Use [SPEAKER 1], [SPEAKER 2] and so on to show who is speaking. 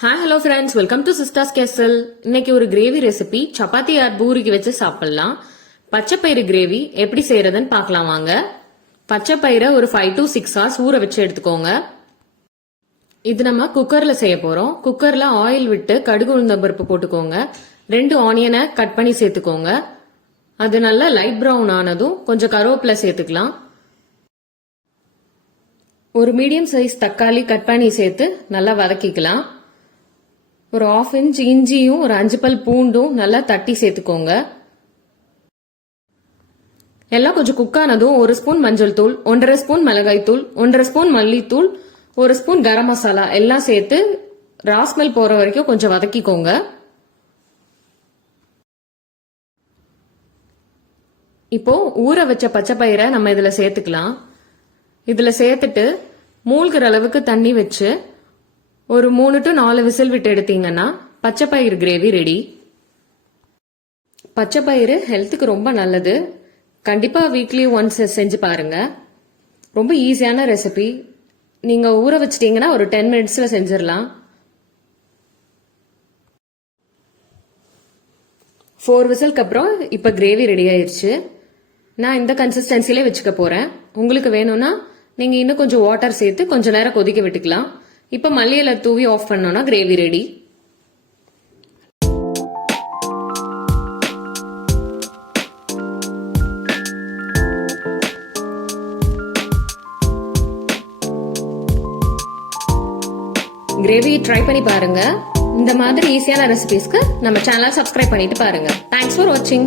[SPEAKER 1] Hi hello friends welcome to sisters கேசல் இன்னைக்கு ஒரு gravy recipe chapati R பூரிக்கு வச்சு சாப்பிடலாம். பச்சை பயிறு கிரேவி எப்படி செய்யறதுன்னு பார்க்கலாம் வாங்க. பச்சைப்பயிரை ஒரு ஃபைவ் டு சிக்ஸ் ஹவர்ஸ் ஊற வச்சு எடுத்துக்கோங்க. இது நம்ம குக்கரில் செய்ய போகிறோம் குக்கரில் ஆயில் விட்டு கடுகு உளுந்த பருப்பு போட்டுக்கோங்க. ரெண்டு ஆனியனை கட் பண்ணி சேர்த்துக்கோங்க. அது நல்லா லைட் ப்ரௌன் ஆனதும் கொஞ்சம் கருவேப்பிலை சேர்த்துக்கலாம். ஒரு மீடியம் சைஸ் தக்காளி கட் பண்ணி சேர்த்து நல்லா வதக்கிக்கலாம். ஒரு ஆஃப் இன்ச் இஞ்சியும் ஒரு அஞ்சு பல் பூண்டும் நல்லா தட்டி சேர்த்துக்கோங்க. எல்லாம் கொஞ்சம் குக் ஆனதும் ஒரு ஸ்பூன் மஞ்சள் தூள் ஒன்றரை ஸ்பூன் மிளகாய் தூள் ஒன்றரை ஸ்பூன் மல்லித்தூள் ஒரு ஸ்பூன் கரம் மசாலா எல்லாம் சேர்த்து ராஸ்மெல் போற வரைக்கும் கொஞ்சம் வதக்கிக்கோங்க. இப்போ ஊற வச்ச பச்சை பயிரை நம்ம இதுல சேர்த்துக்கலாம். இதுல சேர்த்துட்டு மூழ்கிற அளவுக்கு தண்ணி வச்சு ஒரு மூணு டு நாலு விசில் விட்டு எடுத்தீங்கன்னா பச்சை பயிறு கிரேவி ரெடி பச்சை பயிறு ஹெல்த்துக்கு ரொம்ப நல்லது. கண்டிப்பாக வீக்லி ஒன்ஸ் செஞ்சு பாருங்க. ரொம்ப ஈஸியான ரெசிபி நீங்க ஊற வச்சிட்டீங்கன்னா ஒரு டென் மினிட்ஸ்ல செஞ்சிடலாம். ஃபோர் விசலுக்கு அப்புறம் இப்போ கிரேவி ரெடி ஆயிடுச்சு நான் இந்த கன்சிஸ்டன்சிலே வச்சுக்க போறேன். உங்களுக்கு வேணும்னா நீங்க இன்னும் கொஞ்சம் வாட்டர் சேர்த்து கொஞ்சம் நேரம் கொதிக்க விட்டுக்கலாம். இப்போ மல்லியில தூவி ஆஃப் பண்ணோம்னா கிரேவி ரெடி கிரேவி ட்ரை பண்ணி பாருங்க. இந்த மாதிரி ஈஸியான ரெசிபிஸ்க்கு நம்ம சேனலை சப்ஸ்கிரைப் பண்ணிட்டு பாருங்க. தேங்க்ஸ் ஃபார் வாட்சிங்